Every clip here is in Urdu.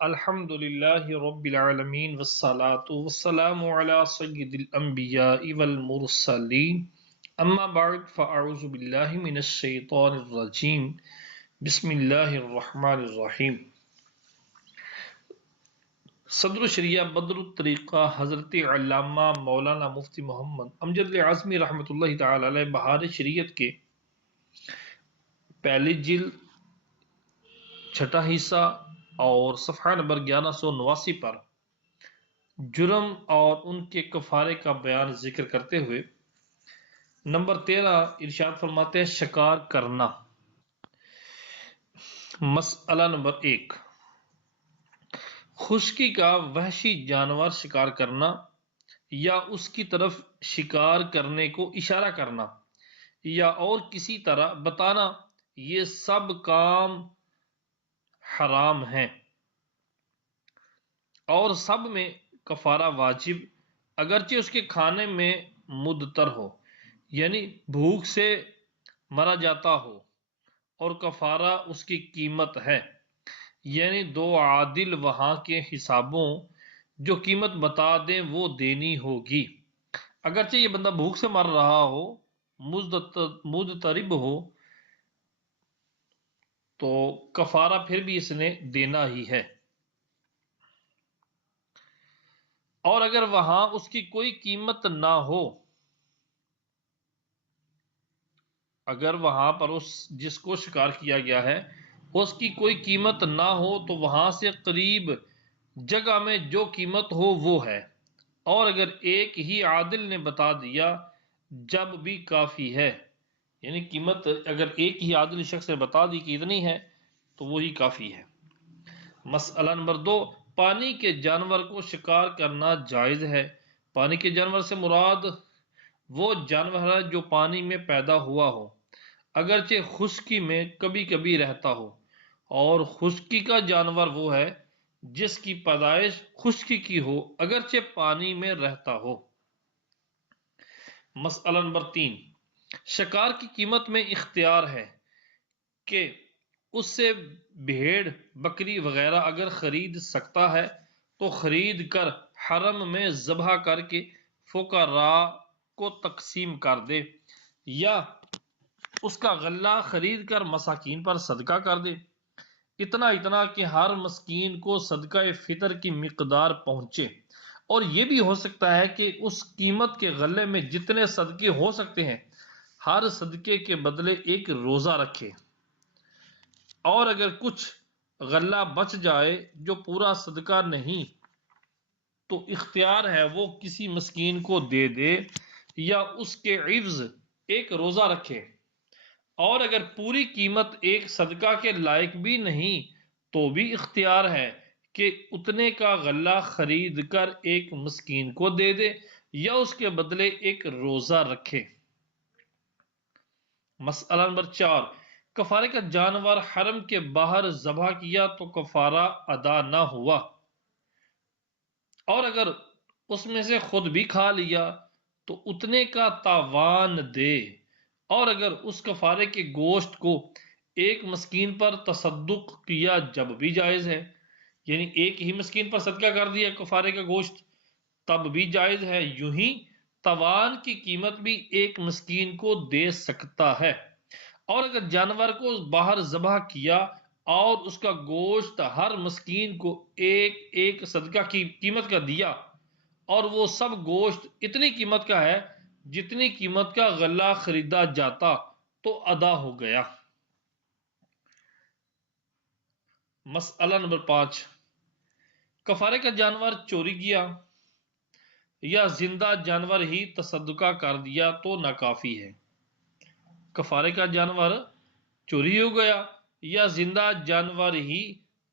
الحمد للہ رب العالمین والصلاة والسلام علی سید الانبیاء والمرسلین اما بعد فاعوذ باللہ من الشیطان الرجیم بسم اللہ الرحمن الرحیم۔ صدر الشریعہ بدر الطریقہ حضرت علامہ مولانا مفتی محمد امجد اعظمی رحمۃ اللہ تعالی علیہ بہار شریعت کے پہلی جلد چھٹا حصہ اور صفحہ نمبر 1189 پر جرم اور ان کے کفارے کا بیان ذکر کرتے ہوئے نمبر 13 ارشاد فرماتے ہیں شکار کرنا۔ مسئلہ نمبر 1، خشکی کا وحشی جانور شکار کرنا یا اس کی طرف شکار کرنے کو اشارہ کرنا یا اور کسی طرح بتانا، یہ سب کام حرام ہیں اور سب میں کفارہ واجب، اگرچہ اس کے کھانے میں مدتر ہو، یعنی بھوک سے مرا جاتا ہو، اور کفارہ اس کی قیمت ہے، یعنی 2 عادل وہاں کے حسابوں جو قیمت بتا دیں وہ دینی ہوگی، اگرچہ یہ بندہ بھوک سے مر رہا ہو، مضطرب ہو، تو کفارہ پھر بھی اس نے دینا ہی ہے۔ اور اگر وہاں اس کی کوئی قیمت نہ ہو، اگر وہاں پر جس کو شکار کیا گیا ہے اس کی کوئی قیمت نہ ہو تو وہاں سے قریب جگہ میں جو قیمت ہو وہ ہے، اور اگر ایک ہی عادل نے بتا دیا جب بھی کافی ہے، یعنی قیمت اگر ایک ہی عادل شخص نے بتا دی کہ اتنی ہے تو وہی کافی ہے۔ مسئلہ نمبر 2، پانی کے جانور کو شکار کرنا جائز ہے۔ پانی کے جانور سے مراد وہ جانور ہے جو پانی میں پیدا ہوا ہو، اگرچہ خشکی میں کبھی کبھی رہتا ہو، اور خشکی کا جانور وہ ہے جس کی پیدائش خشکی کی ہو اگرچہ پانی میں رہتا ہو۔ مسئلہ نمبر 3، شکار کی قیمت میں اختیار ہے کہ اس سے بھیڑ بکری وغیرہ اگر خرید سکتا ہے تو خرید کر حرم میں ذبح کر کے فقراء کو تقسیم کر دے، یا اس کا غلہ خرید کر مساکین پر صدقہ کر دے، اتنا کہ ہر مسکین کو صدقہ فطر کی مقدار پہنچے، اور یہ بھی ہو سکتا ہے کہ اس قیمت کے غلے میں جتنے صدقے ہو سکتے ہیں ہر صدقے کے بدلے ایک روزہ رکھے، اور اگر کچھ غلہ بچ جائے جو پورا صدقہ نہیں تو اختیار ہے وہ کسی مسکین کو دے دے یا اس کے عوض ایک روزہ رکھے، اور اگر پوری قیمت ایک صدقہ کے لائق بھی نہیں تو بھی اختیار ہے کہ اتنے کا غلہ خرید کر ایک مسکین کو دے دے یا اس کے بدلے ایک روزہ رکھے۔ مسئلہ نمبر 4، کفارے کا جانور حرم کے باہر ذبح کیا تو کفارہ ادا نہ ہوا، اور اگر اس میں سے خود بھی کھا لیا تو اتنے کا تاوان دے، اور اگر اس کفارے کے گوشت کو ایک مسکین پر تصدق کیا جب بھی جائز ہے، یعنی ایک ہی مسکین پر صدقہ کر دیا کفارے کا گوشت تب بھی جائز ہے، یوں ہی توان کی قیمت بھی ایک مسکین کو دے سکتا ہے، اور اگر جانور کو باہر ذبح کیا اور اس کا گوشت ہر مسکین کو ایک ایک صدقہ کی قیمت کا دیا، اور وہ سب گوشت اتنی قیمت کا ہے جتنی قیمت کا غلہ خریدا جاتا تو ادا ہو گیا۔ مسئلہ نمبر 5، کفارے کا جانور چوری کیا یا زندہ جانور ہی تصدقہ کر دیا تو ناکافی ہے۔ کفارے کا جانور چوری ہو گیا یا زندہ جانور ہی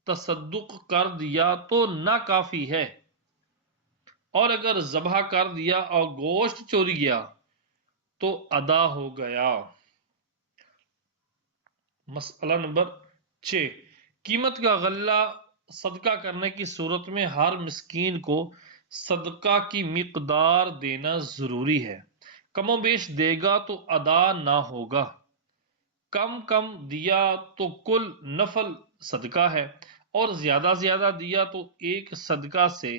تصدق کر دیا تو ناکافی ہے، اور اگر ذبح کر دیا اور گوشت چوری گیا تو ادا ہو گیا۔ مسئلہ نمبر 6، قیمت کا غلہ صدقہ کرنے کی صورت میں ہر مسکین کو صدقہ کی مقدار دینا ضروری ہے، کم و بیش دے گا تو ادا نہ ہوگا، کم کم دیا تو کل نفل صدقہ ہے، اور زیادہ دیا تو ایک صدقہ سے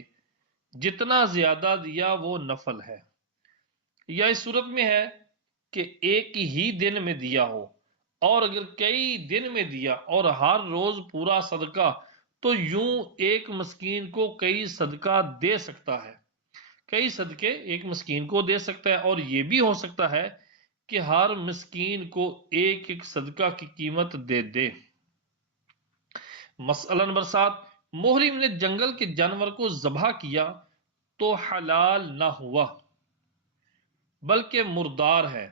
جتنا زیادہ دیا وہ نفل ہے، یا اس صورت میں ہے کہ ایک ہی دن میں دیا ہو، اور اگر کئی دن میں دیا اور ہر روز پورا صدقہ، تو یوں ایک مسکین کو کئی صدقہ دے سکتا ہے، کئی صدقے ایک مسکین کو دے سکتا ہے، اور یہ بھی ہو سکتا ہے کہ ہر مسکین کو ایک ایک صدقہ کی قیمت دے دے۔ مسئلہ نمبر 7، محرم نے جنگل کے جانور کو ذبح کیا تو حلال نہ ہوا بلکہ مردار ہے،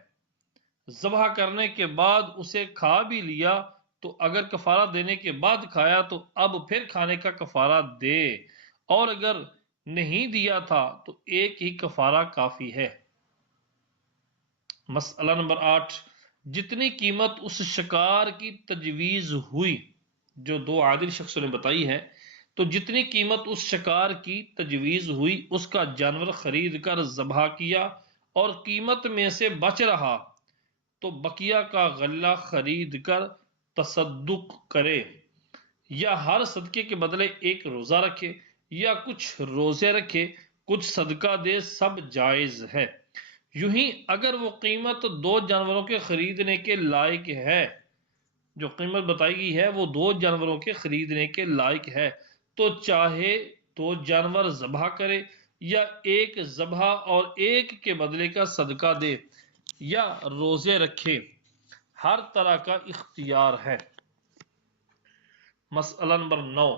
ذبح کرنے کے بعد اسے کھا بھی لیا تو اگر کفارہ دینے کے بعد کھایا تو اب پھر کھانے کا کفارہ دے، اور اگر نہیں دیا تھا تو ایک ہی کفارہ کافی ہے۔ مسئلہ نمبر 8، جتنی قیمت اس شکار کی تجویز ہوئی، جو دو عادل شخصوں نے بتائی ہے، تو جتنی قیمت اس شکار کی تجویز ہوئی اس کا جانور خرید کر ذبح کیا اور قیمت میں سے بچ رہا تو بقیہ کا غلہ خرید کر تصدق کرے، یا ہر صدقے کے بدلے ایک روزہ رکھے، یا کچھ روزے رکھے، کچھ صدقہ دے، سب جائز ہے۔ یوں ہی اگر وہ قیمت دو جانوروں کے خریدنے کے لائق ہے، جو قیمت بتائی گئی ہے وہ دو جانوروں کے خریدنے کے لائق ہے، تو چاہے دو جانور ذبح کرے یا ایک ذبح اور ایک کے بدلے کا صدقہ دے یا روزے رکھے، ہر طرح کا اختیار ہے۔ مسئلہ نمبر 9،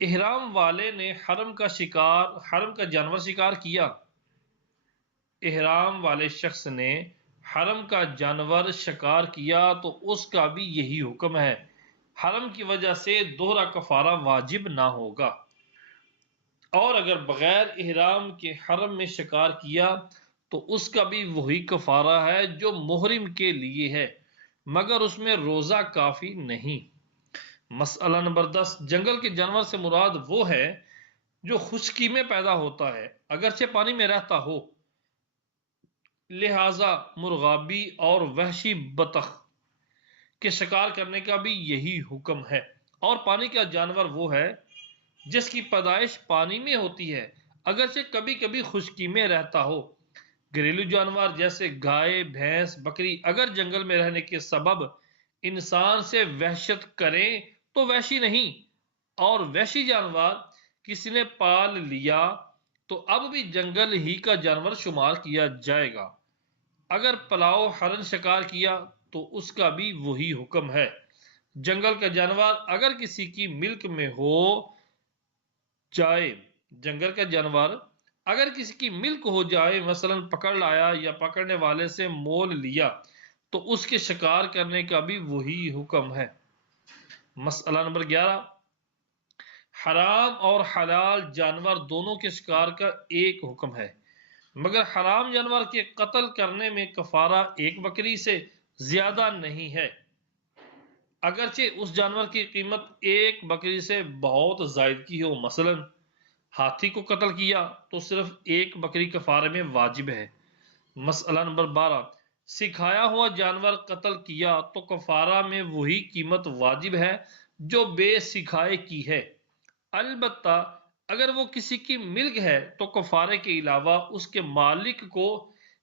احرام والے نے حرم کا جانور شکار کیا، احرام والے شخص نے حرم کا جانور شکار کیا تو اس کا بھی یہی حکم ہے، حرم کی وجہ سے دوہرا کفارہ واجب نہ ہوگا، اور اگر بغیر احرام کے حرم میں شکار کیا تو اس کا بھی وہی کفارہ ہے جو محرم کے لیے ہے، مگر اس میں روزہ کافی نہیں۔ مسئلہ نمبر 10، جنگل کے جانور سے مراد وہ ہے جو خشکی میں پیدا ہوتا ہے اگرچہ پانی میں رہتا ہو، لہذا مرغابی اور وحشی بطخ کے شکار کرنے کا بھی یہی حکم ہے، اور پانی کا جانور وہ ہے جس کی پیدائش پانی میں ہوتی ہے اگرچہ کبھی کبھی خشکی میں رہتا ہو۔ گھریلو جانور جیسے گائے، بھینس، بکری اگر جنگل میں رہنے کے سبب انسان سے وحشت کریں تو وحشی نہیں، اور وحشی جانور کسی نے پال لیا تو اب بھی جنگل ہی کا جانور شمار کیا جائے گا۔ اگر پلاؤ ہرن شکار کیا تو اس کا بھی وہی حکم ہے۔ جنگل کا جانور اگر کسی کی ملک میں ہو جائے جنگل کا جانور اگر کسی کی ملک ہو جائے، مثلا پکڑ لایا یا پکڑنے والے سے مول لیا، تو اس کے شکار کرنے کا بھی وہی حکم ہے۔ مسئلہ نمبر 11، حرام اور حلال جانور دونوں کے شکار کا ایک حکم ہے، مگر حرام جانور کے قتل کرنے میں کفارہ ایک بکری سے زیادہ نہیں ہے، اگرچہ اس جانور کی قیمت ایک بکری سے بہت زائد کی ہو، مثلا ہاتھی کو قتل کیا تو صرف ایک بکری کفارے میں واجب ہے۔ مسئلہ نمبر 12، سکھایا ہوا جانور قتل کیا تو کفارہ میں وہی قیمت واجب ہے جو بے سکھائے کی ہے، البتہ اگر وہ کسی کی ملک ہے تو کفارے کے علاوہ اس کے مالک کو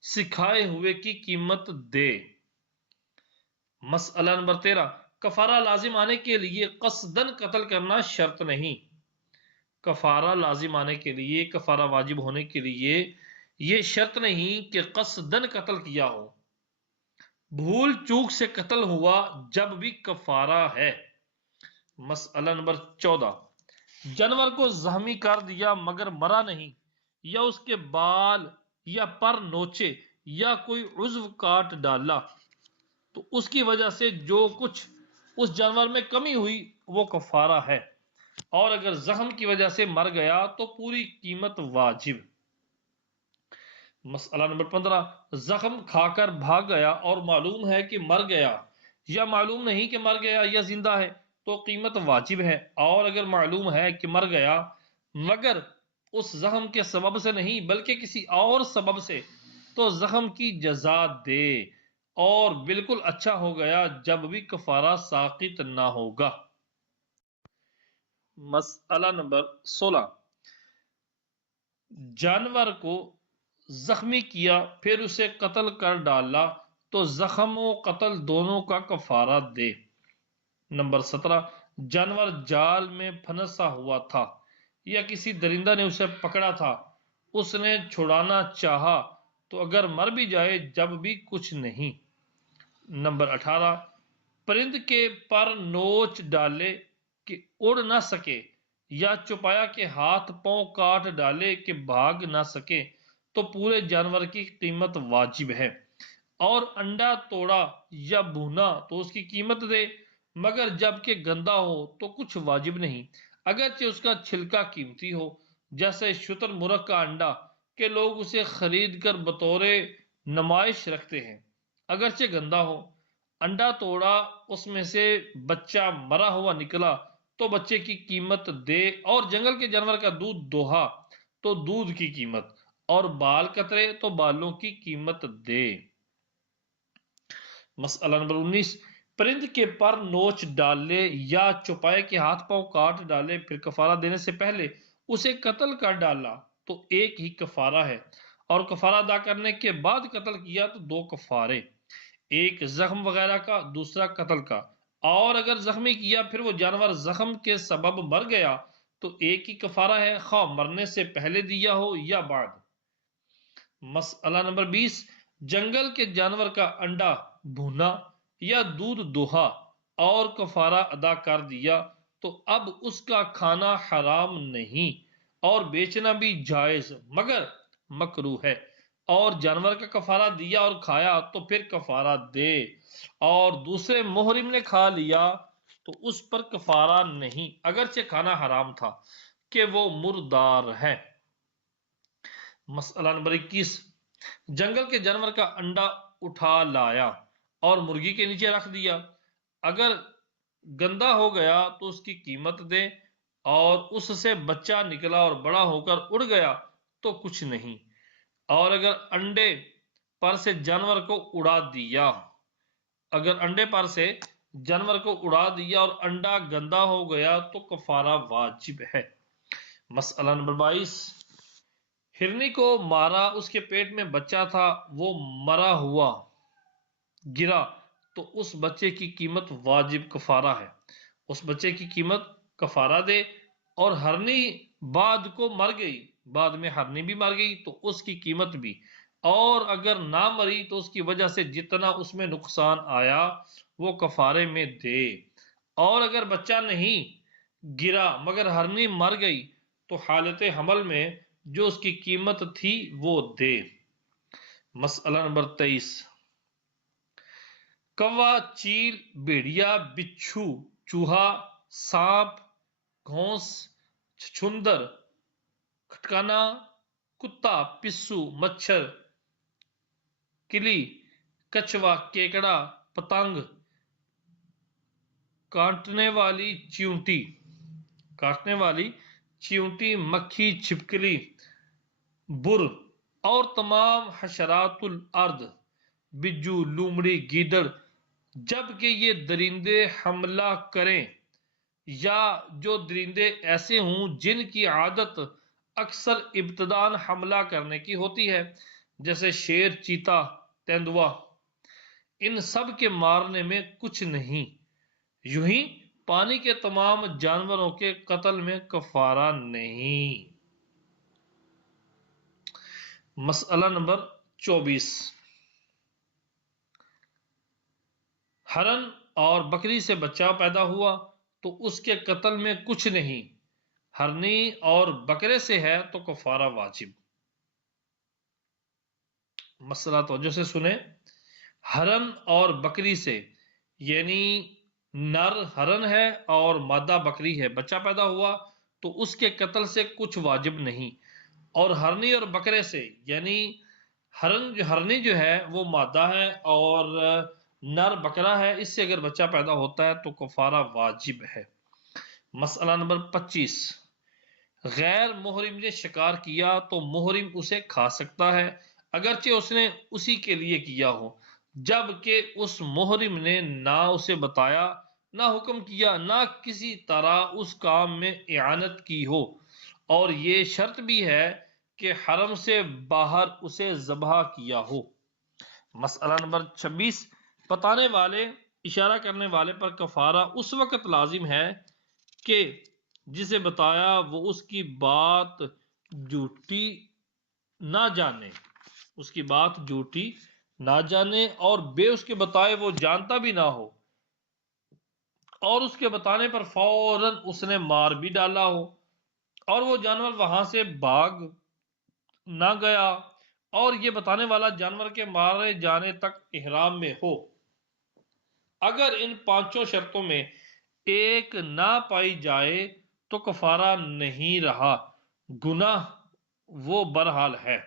سکھائے ہوئے کی قیمت دے۔ مسئلہ نمبر 13، کفارہ لازم آنے کے لیے قصدن قتل کرنا شرط نہیں، کفارہ لازم آنے کے لیے، کفارہ واجب ہونے کے لیے یہ شرط نہیں کہ قصدن قتل کیا ہو، بھول چوک سے قتل ہوا جب بھی کفارہ ہے۔ مسئلہ نمبر 14، جانور کو زخمی کر دیا مگر مرا نہیں، یا اس کے بال یا پر نوچے یا کوئی عضو کاٹ ڈالا تو اس کی وجہ سے جو کچھ اس جانور میں کمی ہوئی وہ کفارہ ہے، اور اگر زخم کی وجہ سے مر گیا تو پوری قیمت واجب۔ مسئلہ نمبر 15، زخم کھا کر بھاگ گیا اور معلوم ہے کہ مر گیا، یا معلوم نہیں کہ مر گیا یا زندہ ہے تو قیمت واجب ہے، اور اگر معلوم ہے کہ مر گیا مگر اس زخم کے سبب سے نہیں بلکہ کسی اور سبب سے تو زخم کی جزا دے، اور بالکل اچھا ہو گیا جب بھی کفارہ ساقط نہ ہوگا۔ مسئلہ نمبر 16، جانور کو زخمی کیا پھر اسے قتل کر ڈالا تو زخم و قتل دونوں کا کفارہ دے۔ نمبر 17، جانور جال میں پھنسا ہوا تھا یا کسی درندہ نے اسے پکڑا تھا، اس نے چھڑانا چاہا تو اگر مر بھی جائے جب بھی کچھ نہیں۔ نمبر 18، پرند کے پر نوچ ڈالے کہ اڑ نہ سکے یا چپایا کہ ہاتھ پاؤں کاٹ ڈالے کہ بھاگ نہ سکے تو پورے جانور کی قیمت واجب ہے، اور انڈا توڑا یا بھونا تو اس کی قیمت دے، مگر جب کہ گندا ہو تو کچھ واجب نہیں، اگرچہ اس کا چھلکا قیمتی ہو، جیسے شتر مرغ کا انڈا کہ لوگ اسے خرید کر بطور نمائش رکھتے ہیں، اگرچہ گندا ہو۔ انڈا توڑا، اس میں سے بچہ مرا ہوا نکلا تو بچے کی قیمت دے، اور جنگل کے جانور کا دودھ دوہا تو دودھ کی قیمت، اور بال کترے تو بالوں کی قیمت دے۔ مسئلہ نمبر 19، پرند کے پر نوچ ڈالے یا چوپائے کے ہاتھ پاؤں کاٹ ڈالے پھر کفارہ دینے سے پہلے اسے قتل کر ڈالا تو ایک ہی کفارہ ہے، اور کفارہ ادا کرنے کے بعد قتل کیا تو دو کفارے، ایک زخم وغیرہ کا، دوسرا قتل کا، اور اگر زخمی کیا پھر وہ جانور زخم کے سبب مر گیا تو ایک ہی کفارہ ہے، خواہ مرنے سے پہلے دیا ہو یا بعد۔ مسئلہ نمبر 20، جنگل کے جانور کا انڈا بھونا یا دودھ دوہا اور کفارہ ادا کر دیا تو اب اس کا کھانا حرام نہیں اور بیچنا بھی جائز مگر مکروہ ہے، اور جانور کا کفارہ دیا اور کھایا تو پھر کفارہ دے، اور دوسرے محرم نے کھا لیا تو اس پر کفارہ نہیں، اگرچہ کھانا حرام تھا کہ وہ مردار ہے۔ مسئلہ نمبر 21، جنگل کے جانور کا انڈا اٹھا لایا اور مرغی کے نیچے رکھ دیا، اگر گندا ہو گیا تو اس کی قیمت دے، اور اس سے بچہ نکلا اور بڑا ہو کر اڑ گیا تو کچھ نہیں، اور اگر انڈے پر سے جانور کو اڑا دیا اور انڈا گندا ہو گیا تو کفارہ واجب ہے۔ مسئلہ نمبر 22، ہرنی کو مارا، اس کے پیٹ میں بچہ تھا، وہ مرا ہوا گرا تو اس بچے کی قیمت واجب کفارہ ہے، اس بچے کی قیمت کفارہ دے، اور ہرنی بعد میں ہرنی بھی مر گئی تو اس کی قیمت بھی، اور اگر نہ مری تو اس کی وجہ سے جتنا اس میں نقصان آیا وہ کفارے میں دے، اور اگر بچہ نہیں گرا مگر ہرنی مر گئی تو حالت حمل میں جو اس کی قیمت تھی وہ دے۔ مسئلہ نمبر 23، کوا، چیل، بھیڑیا، بچھو، چوہا، سانپ، گھونس، چھچھندر، کھٹکنا، کتا، پسو، مچھر، کلی، کچھوا، کیکڑا، پتنگ، کاٹنے والی چیونٹی، مکھی، چھپکلی، بر، اور تمام حشرات الارض، بجو، لومڑی، گیدڑ، جبکہ یہ درندے حملہ کریں، یا جو درندے ایسے ہوں جن کی عادت اکثر ابتداً حملہ کرنے کی ہوتی ہے، جیسے شیر، چیتا، تیندوا، ان سب کے مارنے میں کچھ نہیں، یوں ہی پانی کے تمام جانوروں کے قتل میں کفارہ نہیں۔ مسئلہ نمبر 24، ہرن اور بکری سے بچہ پیدا ہوا تو اس کے قتل میں کچھ نہیں، ہرنی اور بکرے سے ہے تو کفارہ واجب۔ مسئلہ توجہ سے سنیں، ہرن اور بکری سے یعنی نر ہرن ہے اور مادہ بکری ہے، بچہ پیدا ہوا تو اس کے قتل سے کچھ واجب نہیں، اور ہرنی اور بکرے سے یعنی ہرنی جو ہے وہ مادہ ہے اور نر بکرا ہے، اس سے اگر بچہ پیدا ہوتا ہے تو کفارہ واجب ہے۔ مسئلہ نمبر 25، غیر محرم نے شکار کیا تو محرم اسے کھا سکتا ہے اگرچہ اس نے اسی کے لیے کیا ہو، جبکہ اس محرم نے نہ اسے بتایا نہ حکم کیا نہ کسی طرح اس کام میں اعانت کی ہو، اور یہ شرط بھی ہے کہ حرم سے باہر اسے ذبح کیا ہو۔ مسئلہ نمبر 26، بتانے والے اشارہ کرنے والے پر کفارہ اس وقت لازم ہے کہ جسے بتایا وہ اس کی بات جھوٹی نہ جانے، اس کی بات جھوٹی نہ جانے اور بے اس کے بتائے وہ جانتا بھی نہ ہو، اور اس کے بتانے پر فوراً اس نے مار بھی ڈالا ہو، اور وہ جانور وہاں سے بھاگ نہ گیا، اور یہ بتانے والا جانور کے مارے جانے تک احرام میں ہو۔ اگر ان پانچوں شرطوں میں ایک نہ پائی جائے تو کفارہ نہیں رہا، گناہ وہ برحال ہے۔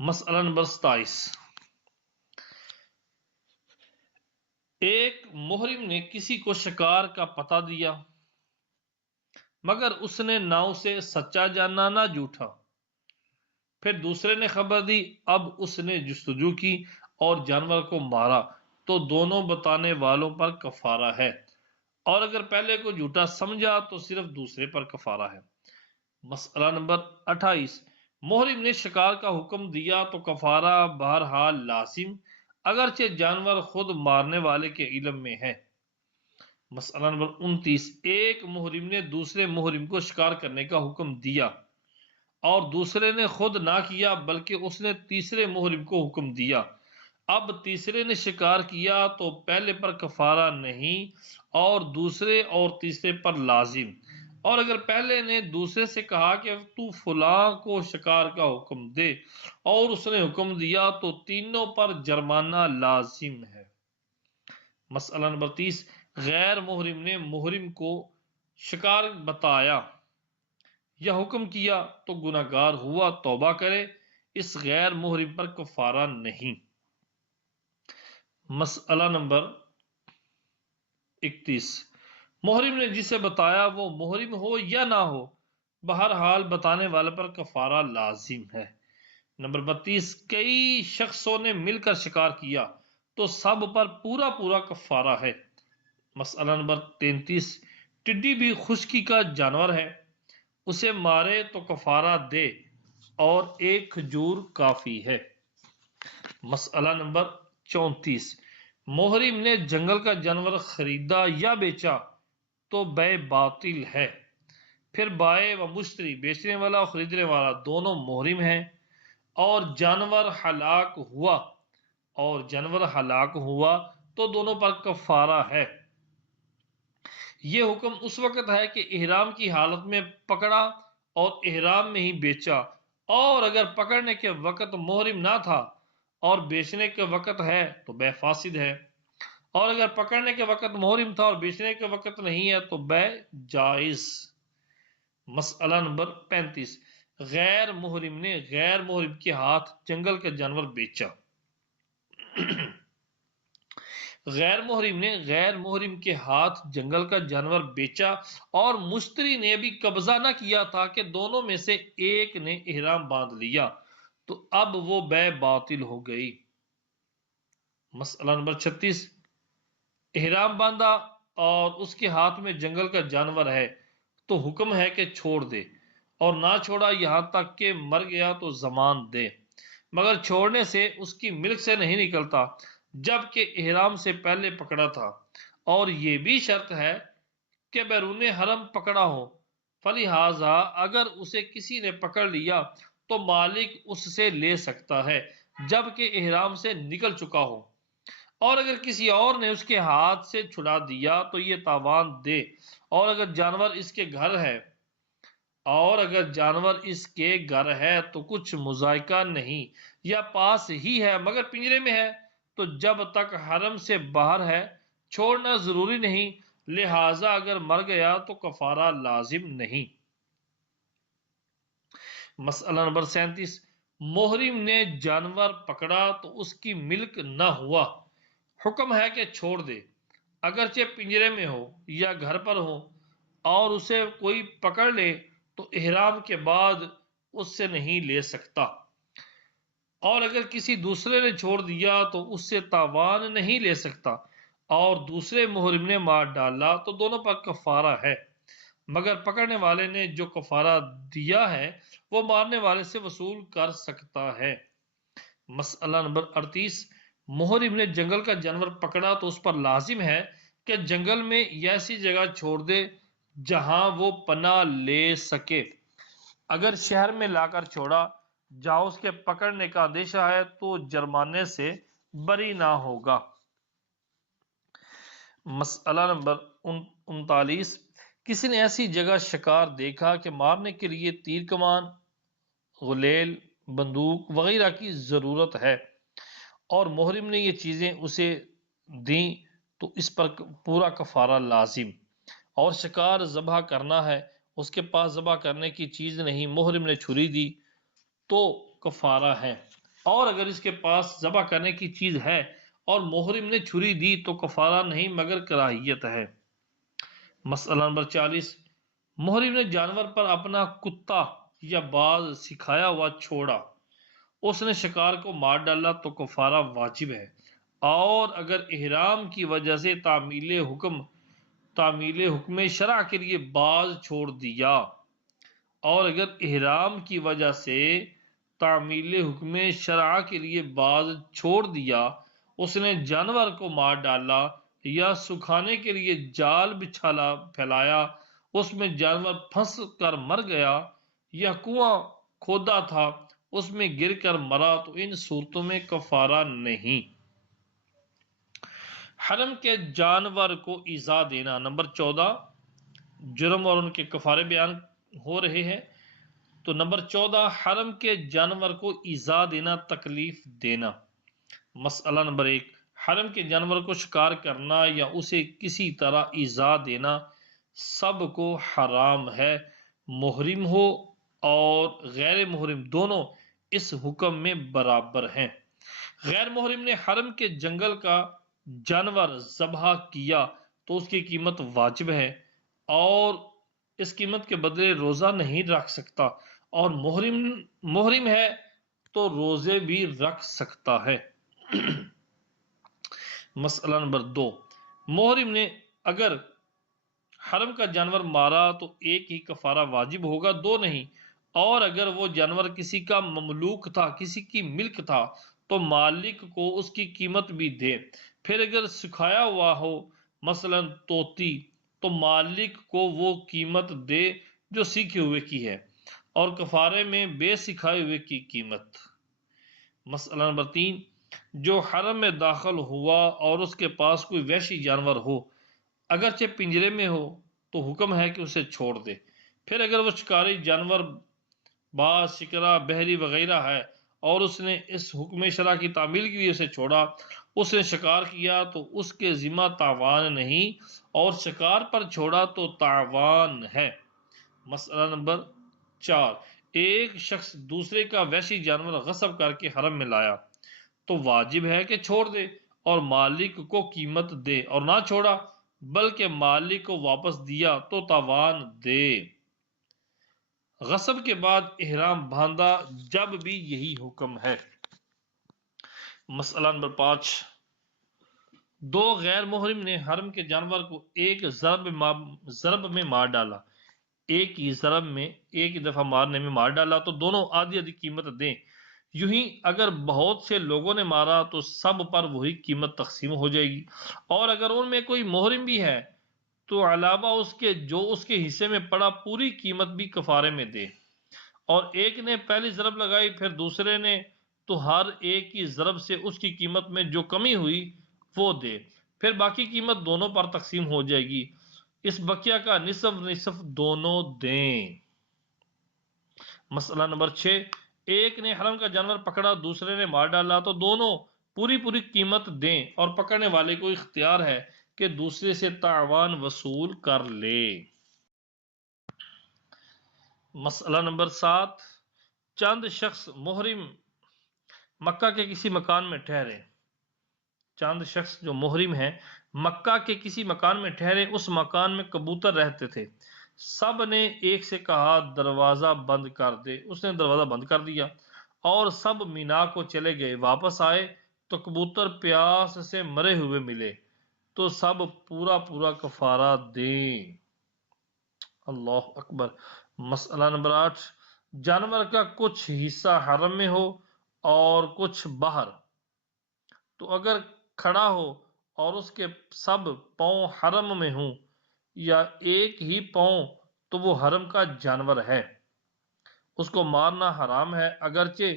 مسئلہ نمبر 27، ایک محرم نے کسی کو شکار کا پتہ دیا مگر اس نے نہ اسے سچا جانا نہ جھوٹا، پھر دوسرے نے خبر دی، اب اس نے جستجو کی اور جانور کو مارا تو دونوں بتانے والوں پر کفارہ ہے، اور اگر پہلے کو جھوٹا سمجھا تو صرف دوسرے پر کفارہ ہے۔ مسئلہ نمبر 28، محرم نے شکار کا حکم دیا تو کفارہ بہرحال لازم اگرچہ جانور خود مارنے والے کے علم میں ہے۔ مسئلہ نمبر 29، ایک محرم نے دوسرے محرم کو شکار کرنے کا حکم دیا اور دوسرے نے خود نہ کیا بلکہ اس نے تیسرے محرم کو حکم دیا، اب تیسرے نے شکار کیا تو پہلے پر کفارہ نہیں اور دوسرے اور تیسرے پر لازم، اور اگر پہلے نے دوسرے سے کہا کہ تو فلاں کو شکار کا حکم دے اور اس نے حکم دیا تو تینوں پر جرمانہ لازم ہے۔ مسئلہ نمبر 30، غیر محرم نے محرم کو شکار بتایا یا حکم کیا تو گناہ گار ہوا، توبہ کرے، اس غیر محرم پر کفارہ نہیں۔ مسئلہ نمبر 31، محرم نے جسے بتایا وہ محرم ہو یا نہ ہو، بہرحال بتانے والے پر کفارہ لازم ہے۔ نمبر 32، کئی شخصوں نے مل کر شکار کیا تو سب پر پورا پورا کفارہ ہے۔ مسئلہ نمبر 33، ٹڈی بھی خشکی کا جانور ہے، اسے مارے تو کفارہ دے اور ایک کھجور کافی ہے۔ مسئلہ نمبر 34، محرم نے جنگل کا جانور خریدا یا بیچا تو بے باطل ہے، پھر بائع و مشتری، بیچنے والا اور خریدنے والا دونوں محرم ہیں، اور جانور ہلاک ہوا تو دونوں پر کفارہ ہے۔ یہ حکم اس وقت ہے کہ احرام کی حالت میں پکڑا اور احرام میں ہی بیچا، اور اگر پکڑنے کے وقت محرم نہ تھا اور بیچنے کے وقت ہے تو بے فاسد ہے، اور اگر پکڑنے کے وقت محرم تھا اور بیچنے کے وقت نہیں ہے تو بے جائز۔ مسئلہ نمبر 35، غیر محرم نے غیر محرم کے ہاتھ جنگل کا جانور بیچا، غیر محرم نے غیر محرم کے ہاتھ جنگل کا جانور بیچا اور مشتری نے بھی قبضہ نہ کیا تھا کہ دونوں میں سے ایک نے احرام باندھ لیا تو اب وہ بے باطل ہو گئی۔ مسئلہ نمبر 36، احرام باندھا اور اس کے ہاتھ میں جنگل کا جانور ہے تو حکم ہے کہ چھوڑ دے، اور نہ چھوڑا یہاں تک کہ مر گیا تو ضمان دے، مگر چھوڑنے سے اس کی ملک سے نہیں نکلتا جبکہ احرام سے پہلے پکڑا تھا، اور یہ بھی شرط ہے کہ بیرون حرم پکڑا ہو، فلہذا اگر اسے کسی نے پکڑ لیا تو مالک اس سے لے سکتا ہے جبکہ احرام سے نکل چکا ہو، اور اگر کسی اور نے اس کے ہاتھ سے چھڑا دیا تو یہ تاوان دے، اور اگر جانور اس کے گھر ہے تو کچھ مذائقہ نہیں، یا پاس ہی ہے مگر پنجرے میں ہے تو جب تک حرم سے باہر ہے چھوڑنا ضروری نہیں، لہذا اگر مر گیا تو کفارہ لازم نہیں۔ مسئلہ نمبر 37، محرم نے جانور پکڑا تو اس کی ملک نہ ہوا، حکم ہے کہ چھوڑ دے، اگرچہ پنجرے میں ہو یا گھر پر ہو، اور اسے کوئی پکڑ لے تو احرام کے بعد اس سے نہیں لے سکتا، اور اگر کسی دوسرے نے چھوڑ دیا تو اس سے تاوان نہیں لے سکتا، اور دوسرے محرم نے مار ڈالا تو دونوں پر کفارہ ہے، مگر پکڑنے والے نے جو کفارہ دیا ہے وہ مارنے والے سے وصول کر سکتا ہے۔ مسئلہ نمبر 38، محرم نے جنگل کا جانور پکڑا تو اس پر لازم ہے کہ جنگل میں ایسی جگہ چھوڑ دے جہاں وہ پناہ لے سکے۔ اگر شہر میں لا کر چھوڑا جہاں اس کے پکڑنے کا اندیشہ ہے تو جرمانے سے بری نہ ہوگا۔ مسئلہ نمبر 39، کسی نے ایسی جگہ شکار دیکھا کہ مارنے کے لیے تیر کمان، غلیل، بندوق وغیرہ کی ضرورت ہے اور محرم نے یہ چیزیں اسے دیں تو اس پر پورا کفارہ لازم۔ اور شکار ذبح کرنا ہے، اس کے پاس ذبح کرنے کی چیز نہیں، محرم نے چھری دی تو کفارہ ہے، اور اگر اس کے پاس ذبح کرنے کی چیز ہے اور محرم نے چھری دی تو کفارہ نہیں مگر کراہیت ہے۔ مسئلہ نمبر 40، محرم نے جانور پر اپنا کتا یا باز سکھایا ہوا چھوڑا، اس نے شکار کو مار ڈالا تو کفارہ واجب ہے، اور اگر احرام کی وجہ سے تعمیل حکم شرع کے لیے باز چھوڑ دیا، اور اگر احرام کی وجہ سے تعمیل حکم شرع کے لیے باز چھوڑ دیا، اس نے جانور کو مار ڈالا یا سکھانے کے لیے جال پھیلایا، اس میں جانور پھنس کر مر گیا، یا کنواں کھودا تھا اس میں گر کر مرا تو ان صورتوں میں کفارہ نہیں۔ حرم کے جانور کو ایذا دینا۔ نمبر 14، جرم اور ان کے کفارے بیان ہو رہے ہیں، تو نمبر 14، حرم کے جانور کو ایذا دینا، تکلیف دینا۔ مسئلہ نمبر 1، حرم کے جانور کو شکار کرنا یا اسے کسی طرح ایذا دینا سب کو حرام ہے، محرم ہو اور غیر محرم دونوں اس حکم میں برابر ہیں۔ غیر محرم نے حرم کے جنگل کا جانور ذبح کیا تو اس کی قیمت واجب ہے اور اس قیمت کے بدلے روزہ نہیں رکھ سکتا، اور محرم ہے تو روزے بھی رکھ سکتا ہے۔ مسئلہ نمبر 2، محرم نے اگر حرم کا جانور مارا تو ایک ہی کفارہ واجب ہوگا، دو نہیں، اور اگر وہ جانور کسی کا مملوک تھا، کسی کی ملک تھا تو مالک کو اس کی قیمت بھی دے۔ پھر اگر سکھایا ہوا ہو مثلا طوطی تو مالک کو وہ قیمت دے جو سیکھے ہوئے کی ہے، اور کفارے میں بے سکھائے ہوئے کی قیمت۔ مسئلہ نمبر 3، جو حرم میں داخل ہوا اور اس کے پاس کوئی وحشی جانور ہو، اگرچہ پنجرے میں ہو تو حکم ہے کہ اسے چھوڑ دے۔ پھر اگر وہ شکاری جانور باز، شکرا، بحری وغیرہ ہے اور اس نے اس حکم شرع کی تعمیل کے لیے اسے چھوڑا، اس نے شکار کیا تو اس کے ذمہ تاوان نہیں، اور شکار پر چھوڑا تو تاوان ہے۔ مسئلہ نمبر 4، ایک شخص دوسرے کا وحشی جانور غصب کر کے حرم میں لایا تو واجب ہے کہ چھوڑ دے اور مالک کو قیمت دے، اور نہ چھوڑا بلکہ مالک کو واپس دیا تو تاوان دے۔ غصب کے بعد احرام باندھا جب بھی یہی حکم ہے۔ مسئلہ نمبر 5، دو غیر محرم نے حرم کے جانور کو ایک ضرب میں مار ڈالا، ایک ہی ضرب میں ایک ہی دفعہ مارنے میں مار ڈالا تو دونوں آدھی آدھی قیمت دیں۔ یوں ہی اگر بہت سے لوگوں نے مارا تو سب پر وہی قیمت تقسیم ہو جائے گی، اور اگر ان میں کوئی محرم بھی ہے تو علاوہ اس کے جو اس کے حصے میں پڑا پوری قیمت بھی کفارے میں دے، اور ایک نے پہلی ضرب لگائی پھر دوسرے نے تو ہر ایک کی ضرب سے اس کی قیمت میں جو کمی ہوئی وہ دے، پھر باقی قیمت دونوں پر تقسیم ہو جائے گی، اس بقیہ کا نصف دونوں دیں۔ مسئلہ نمبر 6، ایک نے حرم کا جانور پکڑا، دوسرے نے مار ڈالا تو دونوں پوری قیمت دیں، اور پکڑنے والے کو اختیار ہے کہ دوسرے سے تاوان وصول کر لے۔ مسئلہ نمبر 7، چند شخص محرم مکہ کے کسی مکان میں ٹھہرے، چند شخص جو محرم ہیں مکہ کے کسی مکان میں ٹھہرے، اس مکان میں کبوتر رہتے تھے، سب نے ایک سے کہا دروازہ بند کر دے، اس نے دروازہ بند کر دیا، اور سب مینا کو چلے گئے، واپس آئے تو کبوتر پیاس سے مرے ہوئے ملے تو سب پورا پورا کفارہ دیں۔ اللہ اکبر۔ مسئلہ نمبر 8، جانور کا کچھ حصہ حرم میں ہو اور کچھ باہر، تو اگر کھڑا ہو اور اس کے سب پاؤں حرم میں ہوں یا ایک ہی پاؤں، تو وہ حرم کا جانور ہے، اس کو مارنا حرام ہے، اگرچہ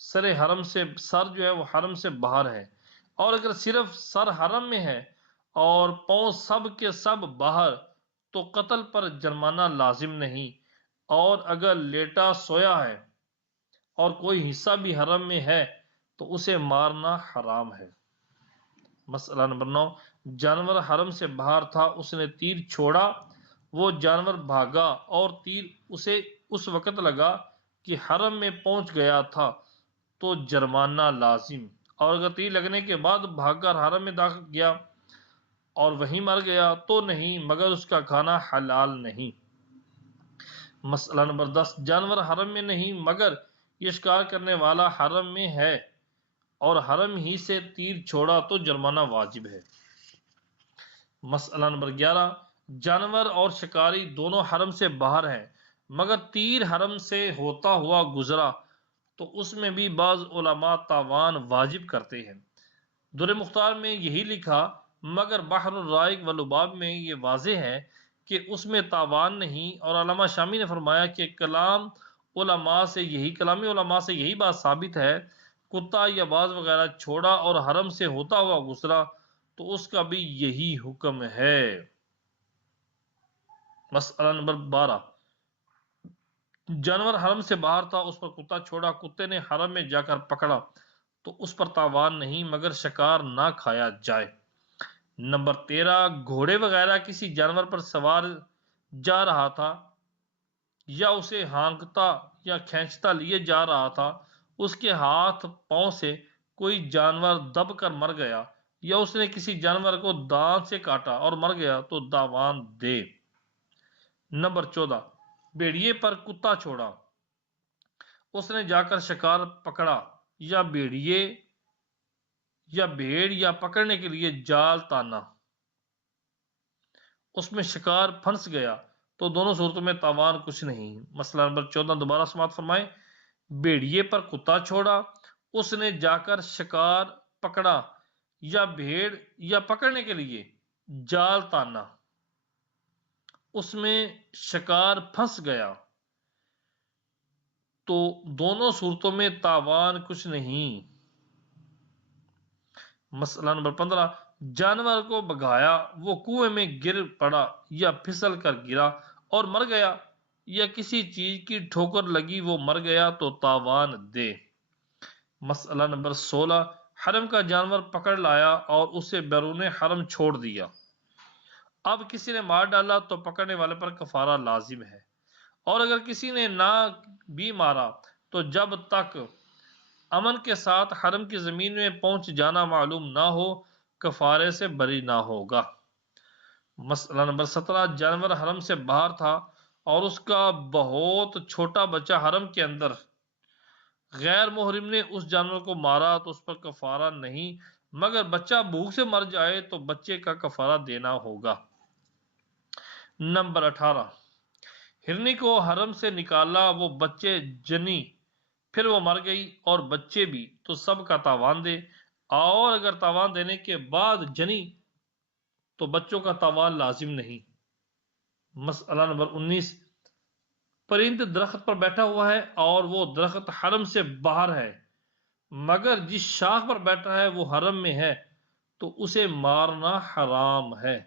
سر جو ہے وہ حرم سے باہر ہے، اور اگر صرف سر حرم میں ہے اور پاؤں سب کے سب باہر، تو قتل پر جرمانہ لازم نہیں، اور اگر لیٹا سویا ہے اور کوئی حصہ بھی حرم میں ہے تو اسے مارنا حرام ہے۔ مسئلہ نمبر 9، جانور حرم سے باہر تھا، اس نے تیر چھوڑا، وہ جانور بھاگا اور تیر اسے اس وقت لگا کہ حرم میں پہنچ گیا تھا تو جرمانہ لازم، اور اگر تیر لگنے کے بعد بھاگ کر حرم میں داخل گیا اور وہیں مر گیا تو نہیں، مگر اس کا کھانا حلال نہیں۔ مسئلہ نمبر 10، جانور حرم میں نہیں مگر یہ شکار کرنے والا حرم میں ہے اور حرم ہی سے تیر چھوڑا تو جرمانہ واجب ہے۔ مسئلہ نمبر 11، جانور اور شکاری دونوں حرم سے باہر ہیں مگر تیر حرم سے ہوتا ہوا گزرا تو اس میں بھی بعض علماء تاوان واجب کرتے ہیں۔ در مختار میں یہی لکھا، مگر بحر الرائق واللباب میں یہ واضح ہے کہ اس میں تاوان نہیں، اور علامہ شامی نے فرمایا کہ کلامی علماء سے یہی بات ثابت ہے، کتا یا باز وغیرہ چھوڑا اور حرم سے ہوتا ہوا گزرا تو اس کا بھی یہی حکم ہے۔ مسئلہ نمبر 12، جانور حرم سے باہر تھا، اس پر کتا چھوڑا، کتے نے حرم میں جا کر پکڑا تو اس پر تاوان نہیں مگر شکار نہ کھایا جائے۔ نمبر 13، گھوڑے وغیرہ کسی جانور پر سوار جا رہا تھا یا اسے ہانکتا یا کھینچتا لیے جا رہا تھا، اس کے ہاتھ پاؤں سے کوئی جانور دب کر مر گیا یا اس نے کسی جانور کو دانت سے کاٹا اور مر گیا تو تاوان دے۔ نمبر 14، بھیڑیے پر کتا چھوڑا، اس نے جا کر شکار پکڑا یا بھیڑ یا پکڑنے کے لیے جال تانا، اس میں شکار پھنس گیا تو دونوں صورتوں میں تاوان کچھ نہیں۔ مسئلہ نمبر 14، دوبارہ سماعت فرمائیں، بھیڑیے پر کتا چھوڑا، اس نے جا کر شکار پکڑا یا بھیڑ یا پکڑنے کے لیے جال تانا، اس میں شکار پھنس گیا تو دونوں صورتوں میں تاوان کچھ نہیں۔ مسئلہ نمبر 15، جانور کو بگایا، وہ کنویں میں گر پڑا یا پھسل کر گرا اور مر گیا یا کسی چیز کی ٹھوکر لگی وہ مر گیا تو تاوان دے۔ مسئلہ نمبر 16، حرم کا جانور پکڑ لایا اور اسے بیرون حرم چھوڑ دیا، اب کسی نے مار ڈالا تو پکڑنے والے پر کفارہ لازم ہے، اور اگر کسی نے نہ بھی مارا تو جب تک امن کے ساتھ حرم کی زمین میں پہنچ جانا معلوم نہ ہو کفارے سے بری نہ ہوگا۔ مسئلہ نمبر 17، جانور حرم سے باہر تھا اور اس کا بہت چھوٹا بچہ حرم کے اندر، غیر محرم نے اس جانور کو مارا تو اس پر کفارہ نہیں، مگر بچہ بھوک سے مر جائے تو بچے کا کفارہ دینا ہوگا۔ نمبر 18، ہرنی کو حرم سے نکالا، وہ بچے جنی، پھر وہ مر گئی اور بچے بھی، تو سب کا تاوان دے، اور اگر تاوان دینے کے بعد جنی تو بچوں کا تاوان لازم نہیں۔ مسئلہ نمبر 19، پرند درخت پر بیٹھا ہوا ہے اور وہ درخت حرم سے باہر ہے مگر جس شاخ پر بیٹھا ہے وہ حرم میں ہے تو اسے مارنا حرام ہے۔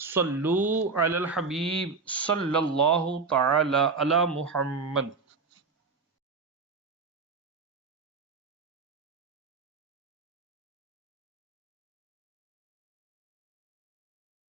صلو علی الحبیب صلی اللہ تعالی علی محمد۔